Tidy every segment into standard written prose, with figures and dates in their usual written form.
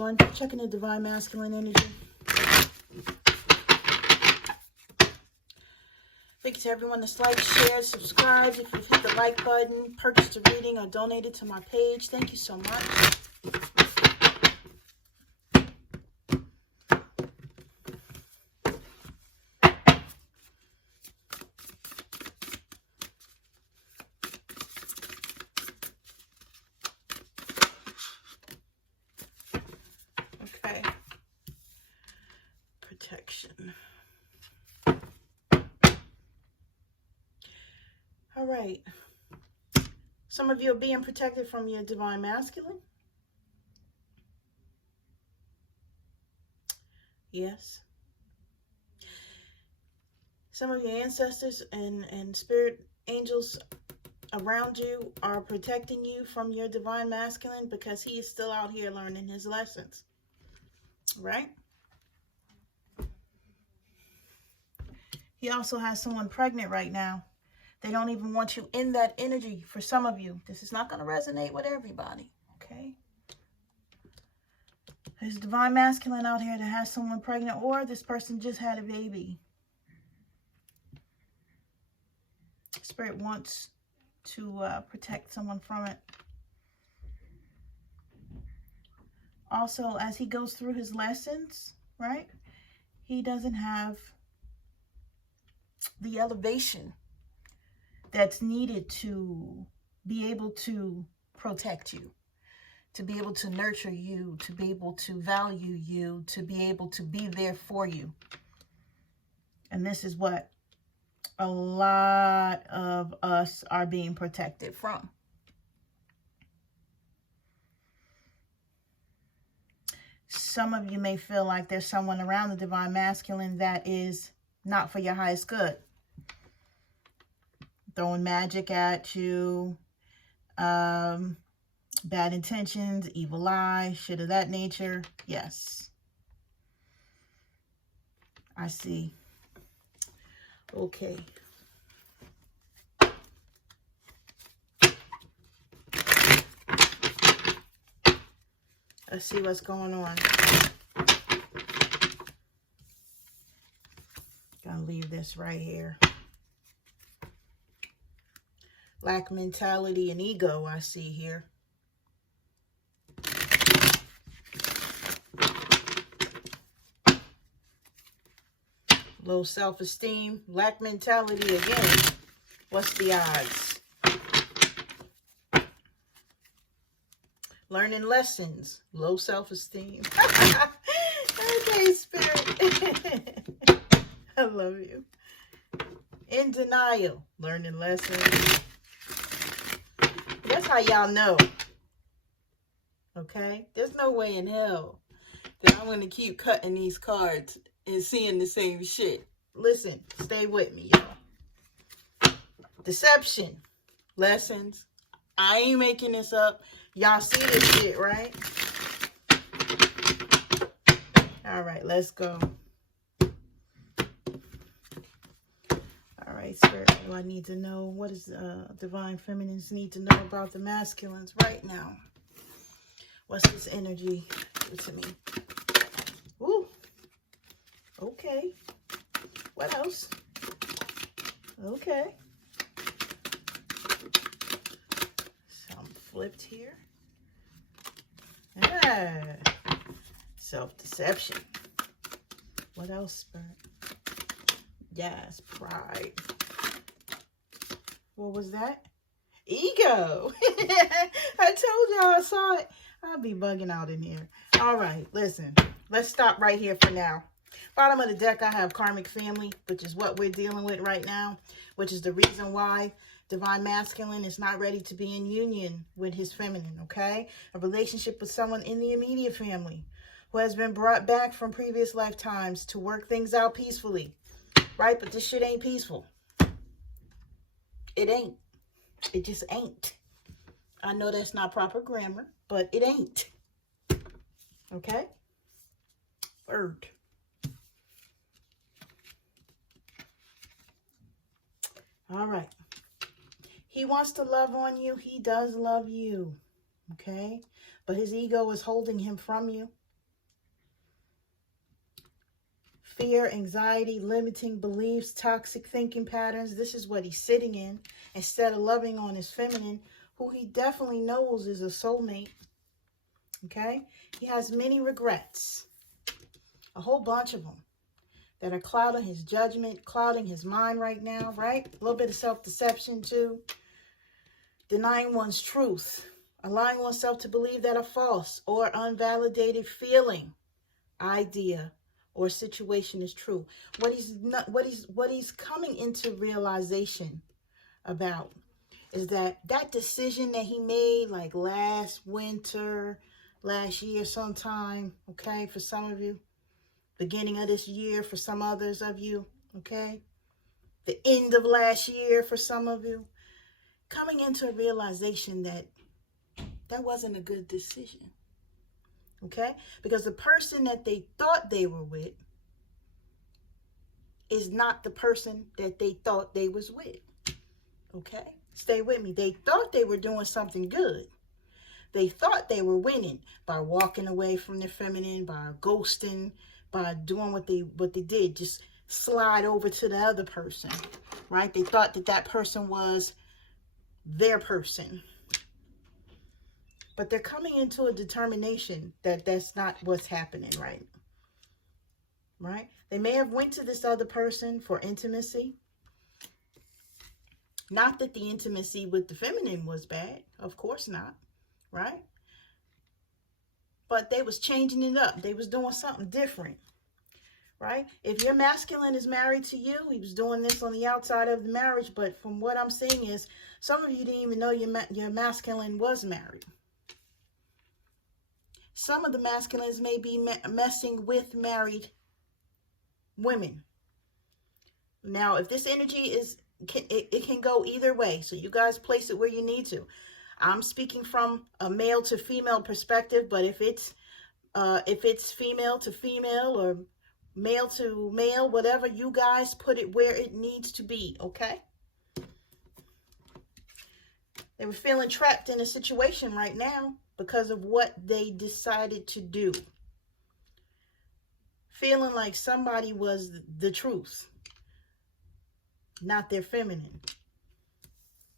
everyone. Checking the divine masculine energy. Thank you to everyone that's liked, shared, subscribed. If you've hit the like button, purchased a reading, or donated to my page, thank you so much. Okay. Protection. All right. Some of you are being protected from your divine masculine. Yes. Some of your ancestors and spirit angels around you are protecting you from your divine masculine because he is still out here learning his lessons. Right? He also has someone pregnant right now. They don't even want you in that energy for some of you. This is not going to resonate with everybody, okay? There's a divine masculine out here that has someone pregnant, or this person just had a baby. Spirit wants to protect someone from it. Also, as he goes through his lessons, right? He doesn't have the elevation that's needed to be able to protect you, to be able to nurture you, to be able to value you, to be able to be there for you. And this is what a lot of us are being protected from. Some of you may feel like there's someone around the divine masculine that is not for your highest good. Throwing magic at you, bad intentions, evil eye, shit of that nature. Yes. I see. Okay. Let's see what's going on. Gonna leave this right here. Lack mentality and ego, I see here. Low self-esteem, lack mentality again. What's the odds? Learning lessons, low self-esteem. Okay, Spirit. I love you. In denial, learning lessons. That's how y'all know. Okay? There's no way in hell that I'm going to keep cutting these cards and seeing the same shit. Listen, stay with me, y'all. Deception. Lessons. I ain't making this up. Y'all see this shit, right? All right, let's go. All right, Spirit, what do I need to know? What does divine feminines need to know about the masculines right now? What's this energy do to me? Ooh. Okay. What else? Okay. Some flipped here. Ah. Self-deception. What else, Spirit? Yes, pride. What was that? Ego. I told y'all I saw it. I'll be bugging out in here. All right, listen. Let's stop right here for now. Bottom of the deck, I have karmic family, which is what we're dealing with right now, which is the reason why divine masculine is not ready to be in union with his feminine, okay? A relationship with someone in the immediate family who has been brought back from previous lifetimes to work things out peacefully, right? But this shit ain't peaceful. It ain't. It just ain't. I know that's not proper grammar, but it ain't. Okay? Third. All right. He wants to love on you. He does love you. Okay? But his ego is holding him from you. fear, anxiety, limiting beliefs, toxic thinking patterns. This is what he's sitting in instead of loving on his feminine, who he definitely knows is a soulmate. Okay? He has many regrets, a whole bunch of them, that are clouding his judgment, clouding his mind right now, right? A little bit of self-deception too. Denying one's truth, allowing oneself to believe that a false or unvalidated feeling, idea, or situation is true. What he's coming into realization about is that decision that he made like last winter, last year sometime, okay, for some of you, beginning of this year for some others of you, okay, the end of last year for some of you, coming into a realization that that wasn't a good decision, okay, because the person that they thought they were with is not the person that they thought they was with, okay? Stay with me. They thought they were doing something good. They thought they were winning by walking away from their feminine, by ghosting, by doing what they did, just slide over to the other person, right? They thought that that person was their person. But they're coming into a determination that that's not what's happening, right? Right? They may have went to this other person for intimacy. Not that the intimacy with the feminine was bad. Of course not. Right? But they was changing it up. They was doing something different. Right? If your masculine is married to you, he was doing this on the outside of the marriage. But from what I'm seeing is, some of you didn't even know your masculine was married. Some of the masculines may be messing with married women. Now, if this energy it can go either way. So you guys place it where you need to. I'm speaking from a male to female perspective, but if it's female to female or male to male, whatever, you guys put it where it needs to be, okay? They were feeling trapped in a situation right now because of what they decided to do. Feeling like somebody was the truth, not their feminine.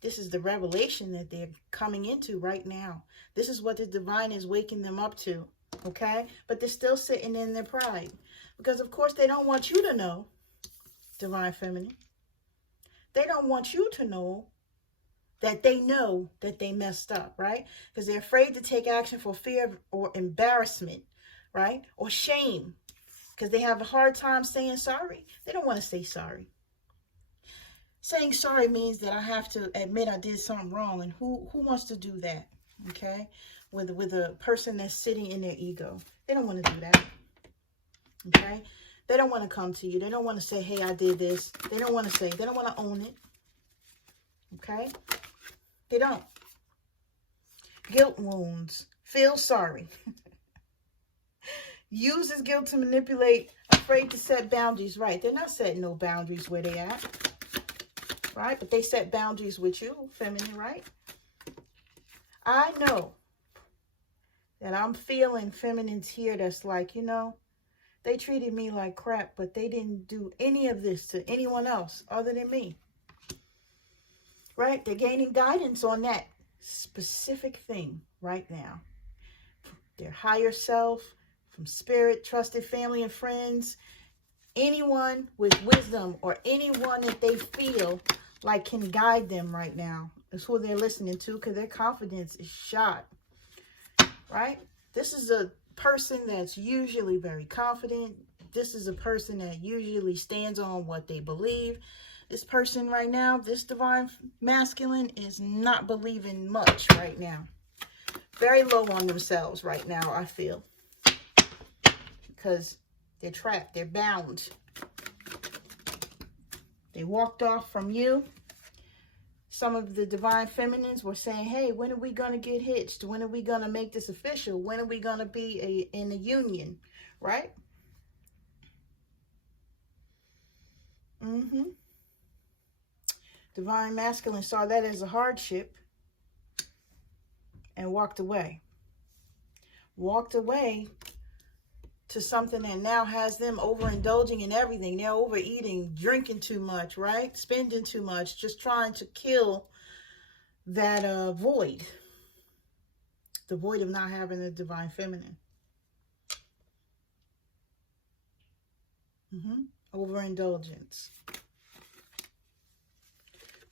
This is the revelation that they're coming into right now. This is what the divine is waking them up to, okay? But they're still sitting in their pride. Because, of course, they don't want you to know, divine feminine. They don't want you to know that they messed up, right? Because they're afraid to take action for fear or embarrassment, right? Or shame. Because they have a hard time saying sorry. They don't want to say sorry. Saying sorry means that I have to admit I did something wrong. And who wants to do that, okay? With a person that's sitting in their ego. They don't want to do that, okay? They don't want to come to you. They don't want to say, hey, I did this. They don't want to own it, okay? They don't. Guilt wounds. Feel sorry. Uses guilt to manipulate. Afraid to set boundaries. Right. They're not setting no boundaries where they at. Right. But they set boundaries with you, feminine, right? I know that I'm feeling feminines here that's like, you know, they treated me like crap, but they didn't do any of this to anyone else other than me. Right? They're gaining guidance on that specific thing right now. Their higher self, from spirit, trusted family and friends, anyone with wisdom or anyone that they feel like can guide them right now is who they're listening to, because their confidence is shot. Right? This is a person that's usually very confident. This is a person that usually stands on what they believe. This person right now, this divine masculine, is not believing much right now. Very low on themselves right now, I feel. Because they're trapped. They're bound. They walked off from you. Some of the divine feminines were saying, hey, when are we going to get hitched? When are we going to make this official? When are we going to be in a union? Right? Divine masculine saw that as a hardship and walked away. Walked away to something that now has them overindulging in everything. They're overeating, drinking too much, right? Spending too much, just trying to kill that void. The void of not having the divine feminine. Overindulgence.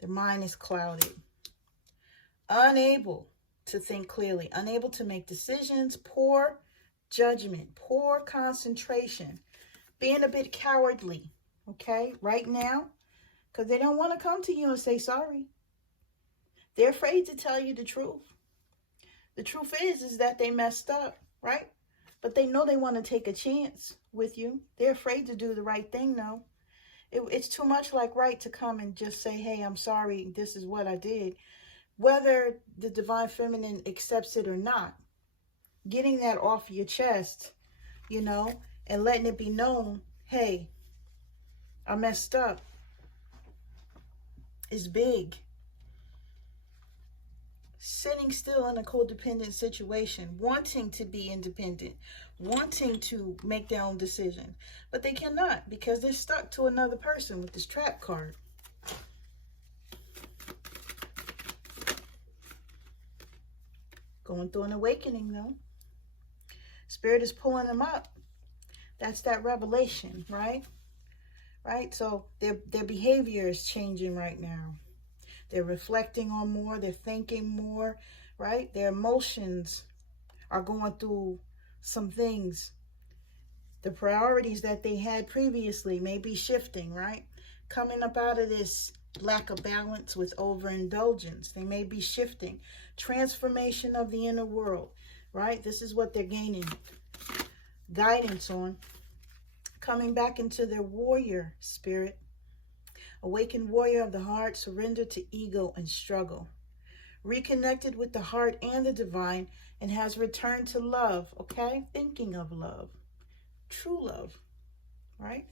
Their mind is clouded. Unable to think clearly. Unable to make decisions. Poor judgment. Poor concentration. Being a bit cowardly. Okay? Right now. Because they don't want to come to you and say sorry. They're afraid to tell you the truth. The truth is that they messed up. Right? But they know they want to take a chance with you. They're afraid to do the right thing, though. It's too much like right to come and just say, hey, I'm sorry, this is what I did. Whether the divine feminine accepts it or not, getting that off your chest, you know, and letting it be known, hey, I messed up, is big. Sitting still in a codependent situation, wanting to be independent, wanting to make their own decision, but they cannot because they're stuck to another person with this trap card. Going through an awakening, though. Spirit is pulling them up. That's that revelation, right? Right? So their behavior is changing right now. They're reflecting on more. They're thinking more, right? Their emotions are going through some things. The priorities that they had previously may be shifting, right? Coming up out of this lack of balance with overindulgence. They may be shifting. Transformation of the inner world, right? This is what they're gaining guidance on. Coming back into their warrior spirit. Awakened warrior of the heart, surrender to ego and struggle. Reconnected with the heart and the divine and has returned to love, okay? Thinking of love. True love, right?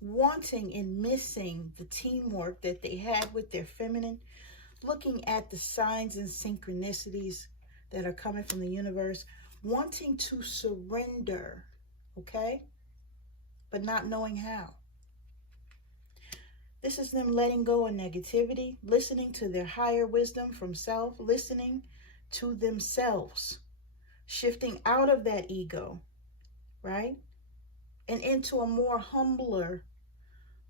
Wanting and missing the teamwork that they had with their feminine. Looking at the signs and synchronicities that are coming from the universe. Wanting to surrender, okay? But not knowing how. This is them letting go of negativity, listening to their higher wisdom from self, listening to themselves, shifting out of that ego, right? And into a more humbler,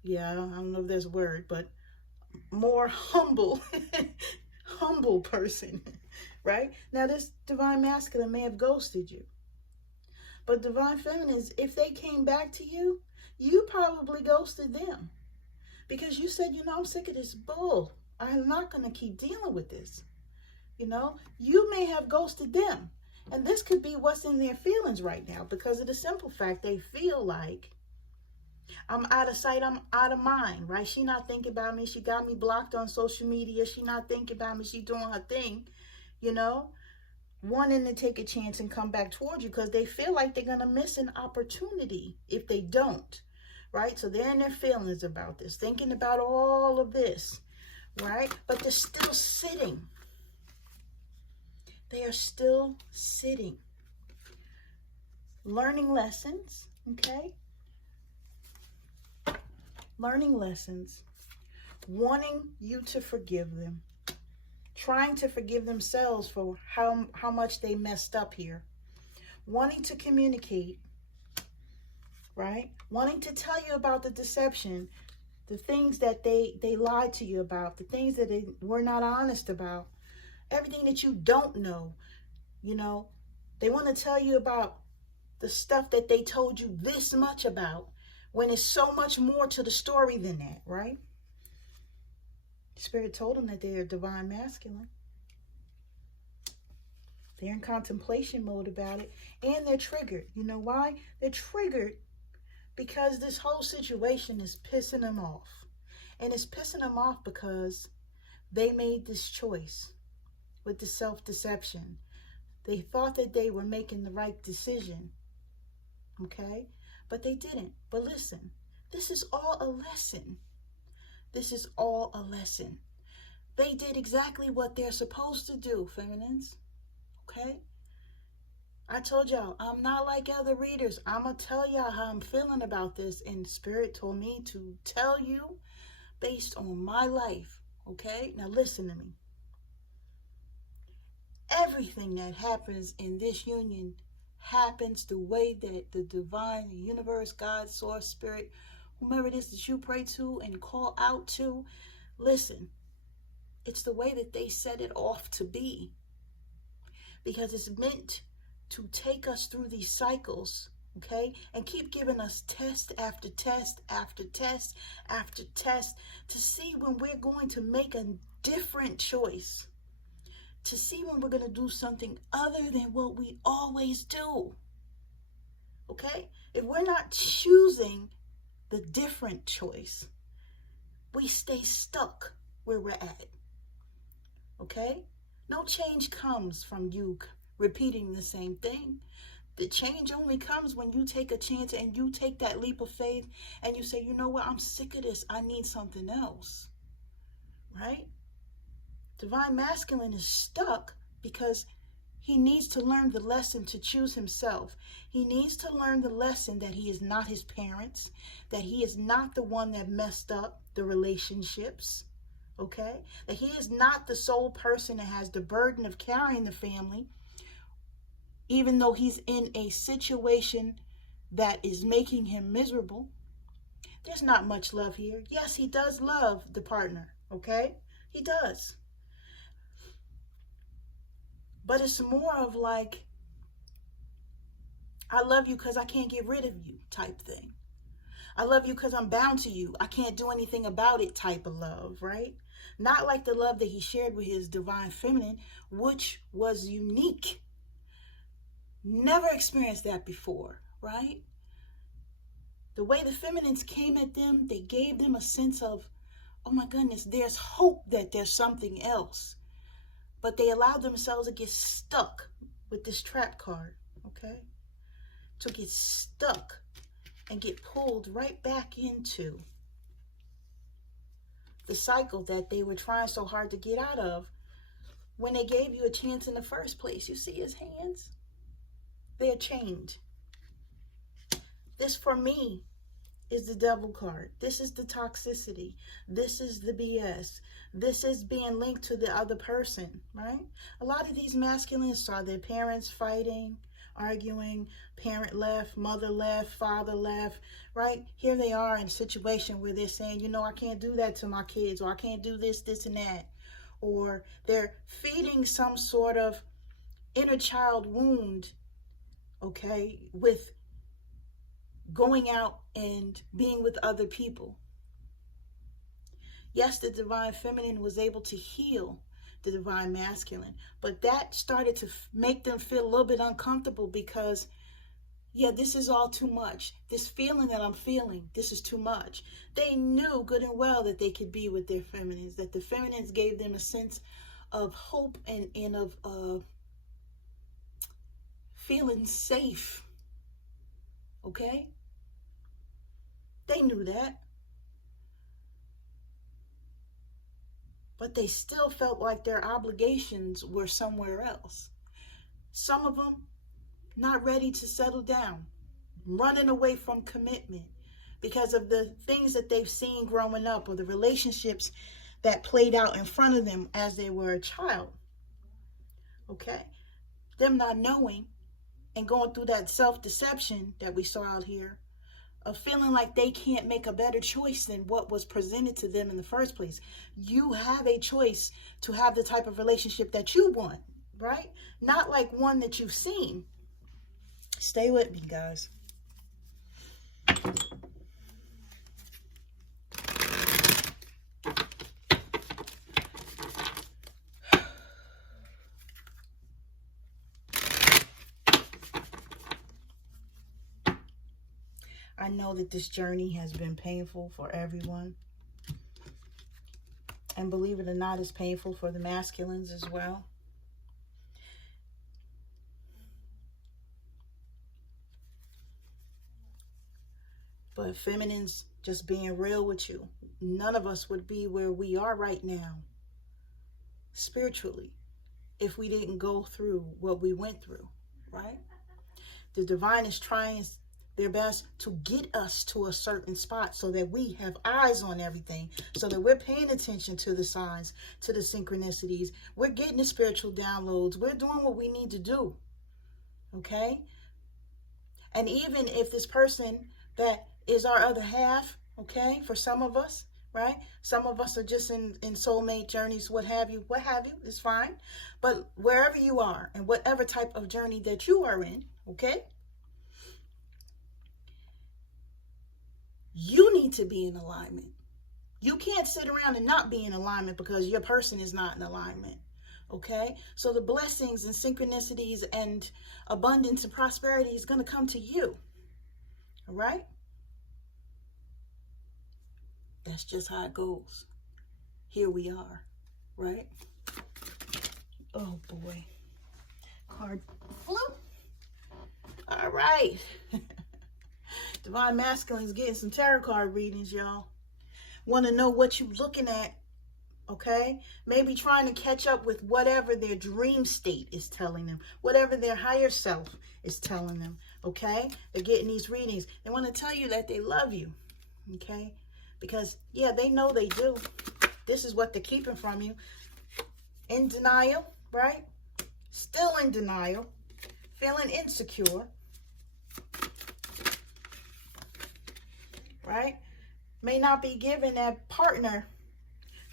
I don't know if there's a word, but more humble, humble person, right? Now this divine masculine may have ghosted you. But divine feminines, if they came back to you, you probably ghosted them. Because you said, I'm sick of this bull. I'm not going to keep dealing with this. You may have ghosted them. And this could be what's in their feelings right now. Because of the simple fact they feel like, I'm out of sight, I'm out of mind, right? She not thinking about me. She got me blocked on social media. She not thinking about me. She doing her thing, wanting to take a chance and come back towards you because they feel like they're going to miss an opportunity if they don't. Right? So they're in their feelings about this, thinking about all of this, right? But they're still sitting. They are still sitting. Learning lessons, okay? Learning lessons. Wanting you to forgive them. Trying to forgive themselves for how much they messed up here. Wanting to communicate. Right? Wanting to tell you about the deception, the things that they lied to you about, the things that they were not honest about, everything that you don't know, they want to tell you about the stuff that they told you this much about when it's so much more to the story than that, right? Spirit told them that they are divine masculine. They're in contemplation mode about it, and they're triggered. You know why? They're triggered because this whole situation is pissing them off. And it's pissing them off because they made this choice with the self-deception. They thought that they were making the right decision. Okay? But they didn't. But listen, this is all a lesson. This is all a lesson. They did exactly what they're supposed to do, feminines. Okay? I told y'all, I'm not like other readers. I'm going to tell y'all how I'm feeling about this. And Spirit told me to tell you based on my life. Okay? Now listen to me. Everything that happens in this union happens the way that the divine, the universe, God, source, spirit, whomever it is that you pray to and call out to, listen, it's the way that they set it off to be. Because it's meant to take us through these cycles, okay? And keep giving us test after test after test after test to see when we're going to make a different choice. To see when we're going to do something other than what we always do. Okay? If we're not choosing the different choice, we stay stuck where we're at. Okay? No change comes from you repeating the same thing. The change only comes when you take a chance and you take that leap of faith and you say, you know what, I'm sick of this. I need something else. Right? Divine Masculine is stuck because he needs to learn the lesson to choose himself. He needs to learn the lesson that he is not his parents, that he is not the one that messed up the relationships, okay? That he is not the sole person that has the burden of carrying the family, even though he's in a situation that is making him miserable. There's not much love here. Yes, he does love the partner, okay? He does. But it's more of like, I love you because I can't get rid of you type thing. I love you because I'm bound to you. I can't do anything about it type of love, right? Not like the love that he shared with his divine feminine, which was unique. Never experienced that before, right? The way the feminines came at them, they gave them a sense of, oh my goodness, there's hope that there's something else. But they allowed themselves to get stuck with this trap card, okay? To get stuck and get pulled right back into the cycle that they were trying so hard to get out of when they gave you a chance in the first place. You see his hands? They're chained. This for me is the devil card. This is the toxicity. This is the BS. This is being linked to the other person, right? A lot of these masculines saw their parents fighting, arguing, parent left, mother left, father left, right? Here they are in a situation where they're saying, you know, I can't do that to my kids, or I can't do this, this, and that. Or they're feeding some sort of inner child wound, okay, with going out and being with other people. Yes, the divine feminine was able to heal the divine masculine, but that started to make them feel a little bit uncomfortable because, yeah, this is all too much. This feeling that I'm feeling, this is too much. They knew good and well that they could be with their feminines, that the feminines gave them a sense of hope and of feeling safe, okay? They knew that. But they still felt like their obligations were somewhere else. Some of them not ready to settle down, running away from commitment because of the things that they've seen growing up or the relationships that played out in front of them as they were a child. Okay? Them not knowing and going through that self-deception that we saw out here, of feeling like they can't make a better choice than what was presented to them in the first place. You have a choice to have the type of relationship that you want, right? Not like one that you've seen. Stay with me, guys. I know that this journey has been painful for everyone. And believe it or not, it's painful for the masculines as well. But feminines, just being real with you, none of us would be where we are right now, spiritually, if we didn't go through what we went through, right? The divine is trying their best to get us to a certain spot so that we have eyes on everything, so that we're paying attention to the signs, to the synchronicities. We're getting the spiritual downloads. We're doing what we need to do. Okay? And even if this person that is our other half, okay, for some of us, right? Some of us are just in soulmate journeys, what have you, it's fine. But wherever you are and whatever type of journey that you are in, okay, you need to be in alignment. You can't sit around and not be in alignment because your person is not in alignment. Okay, so the blessings and synchronicities and abundance and prosperity is going to come to you. All right, that's just how it goes. Here we are, right? Oh boy, card flew. All right. Divine Masculine is getting some tarot card readings, y'all. Want to know what you're looking at, okay? Maybe trying to catch up with whatever their dream state is telling them, whatever their higher self is telling them, okay? They're getting these readings. They want to tell you that they love you, okay? Because, yeah, they know they do. This is what they're keeping from you. In denial, right? Still in denial. Feeling insecure. Right? May not be giving that partner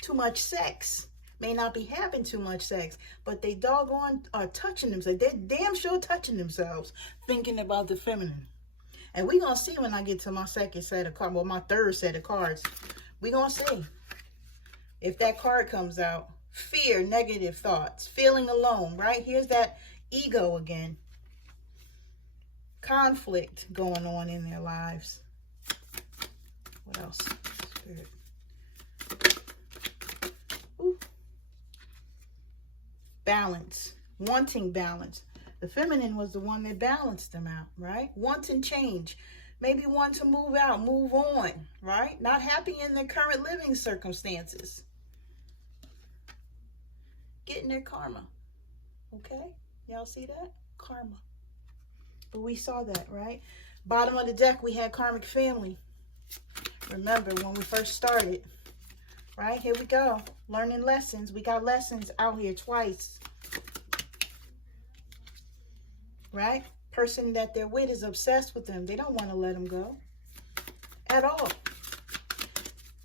too much sex. May not be having too much sex. But they doggone are touching themselves. They're damn sure touching themselves. Thinking about the feminine. And we're going to see when I get to my second set of cards. Well, my third set of cards. We're going to see if that card comes out. Fear, negative thoughts. Feeling alone. Right? Here's that ego again. Conflict going on in their lives. What else? Spirit. Ooh. Balance. Wanting balance. The feminine was the one that balanced them out, right? Wanting change. Maybe want to move out, move on, right? Not happy in their current living circumstances. Getting their karma. Okay? Y'all see that? Karma. But we saw that, right? Bottom of the deck, we had karmic family. Remember when we first started, right? Here we go. Learning lessons. We got lessons out here twice. Right? Person that they're with is obsessed with them. They don't want to let them go at all.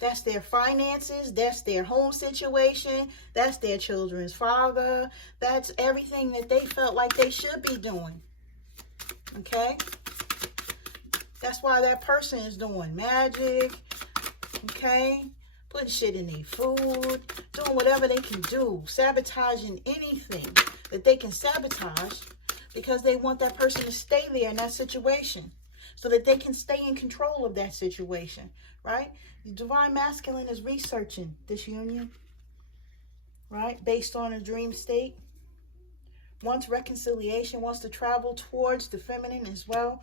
That's their finances. That's their home situation. That's their children's father. That's everything that they felt like they should be doing. Okay? That's why that person is doing magic, okay? Putting shit in their food, doing whatever they can do, sabotaging anything that they can sabotage because they want that person to stay there in that situation so that they can stay in control of that situation, right? The Divine Masculine is researching this union, right? Based on a dream state. Wants reconciliation, wants to travel towards the feminine as well.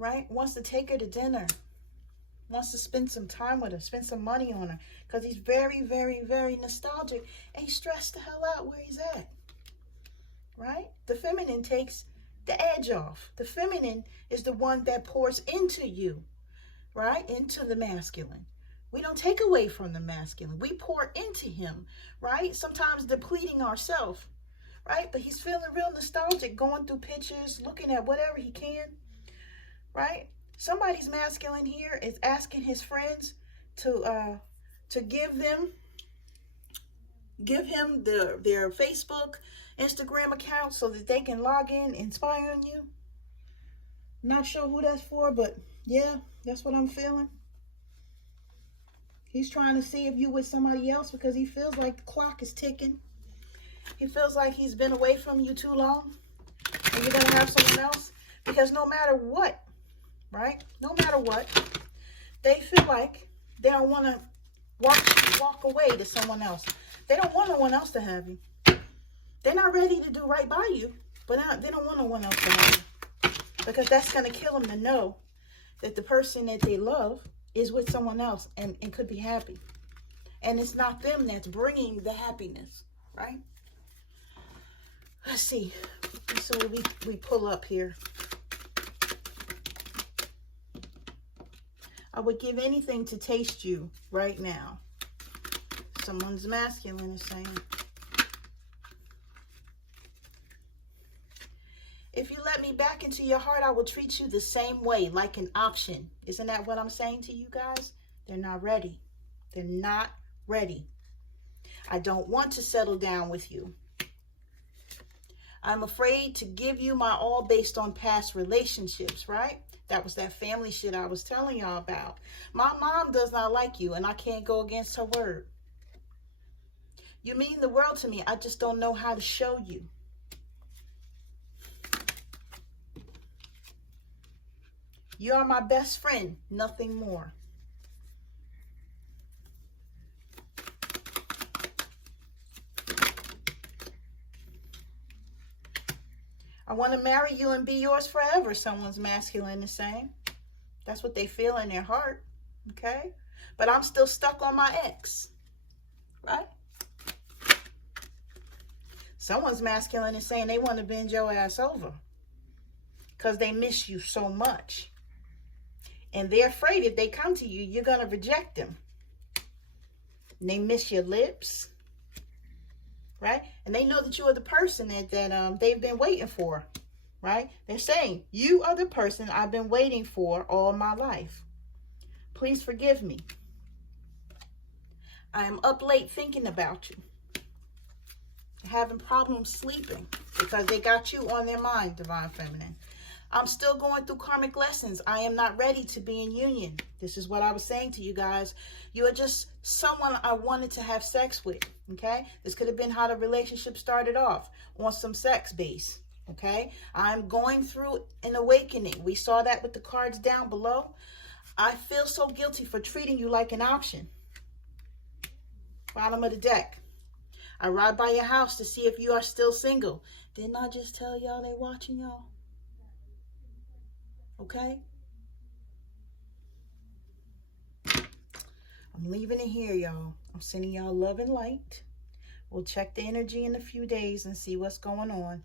Right? Wants to take her to dinner. Wants to spend some time with her. Spend some money on her. Because he's very, very, very nostalgic. And he's stressed the hell out where he's at. Right? The feminine takes the edge off. The feminine is the one that pours into you. Right? Into the masculine. We don't take away from the masculine. We pour into him. Right? Sometimes depleting ourselves. Right? But he's feeling real nostalgic. Going through pictures. Looking at whatever he can. Right? Somebody's masculine here is asking his friends to give him their Facebook, Instagram account so that they can log in and spy on you. Not sure who that's for, but yeah, that's what I'm feeling. He's trying to see if you with somebody else because he feels like the clock is ticking. He feels like he's been away from you too long and you're going to have someone else. Because no matter what, right? No matter what, they feel like they don't want to walk away to someone else. They don't want no one else to have you. They're not ready to do right by you, but they don't want no one else to have you. Because that's going to kill them to know that the person that they love is with someone else and could be happy. And it's not them that's bringing the happiness, right? Let's see. So we pull up here. I would give anything to taste you right now. Someone's masculine is saying. If you let me back into your heart, I will treat you the same way, like an option. Isn't that what I'm saying to you guys? They're not ready. They're not ready. I don't want to settle down with you. I'm afraid to give you my all based on past relationships, right? That was that family shit I was telling y'all about. My mom does not like you, and I can't go against her word. You mean the world to me. I just don't know how to show you. You are my best friend, nothing more. I want to marry you and be yours forever, someone's masculine is saying. That's what they feel in their heart, okay? But I'm still stuck on my ex, right? Someone's masculine is saying they want to bend your ass over because they miss you so much. And they're afraid if they come to you, you're going to reject them. And they miss your lips, right? And they know that you are the person that they've been waiting for, right? They're saying, you are the person I've been waiting for all my life. Please forgive me. I am up late thinking about you. Having problems sleeping because they got you on their mind, Divine Feminine. I'm still going through karmic lessons. I am not ready to be in union. This is what I was saying to you guys. You are just someone I wanted to have sex with, okay? This could have been how the relationship started off, on some sex base, okay? I'm going through an awakening. We saw that with the cards down below. I feel so guilty for treating you like an option. Bottom of the deck. I ride by your house to see if you are still single. Didn't I just tell y'all they watching y'all? Okay? I'm leaving it here, y'all. I'm sending y'all love and light. We'll check the energy in a few days and see what's going on.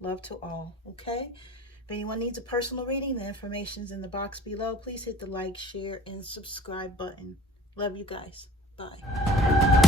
Love to all, okay? If anyone needs a personal reading, the information's in the box below. Please hit the like, share, and subscribe button. Love you guys. Bye.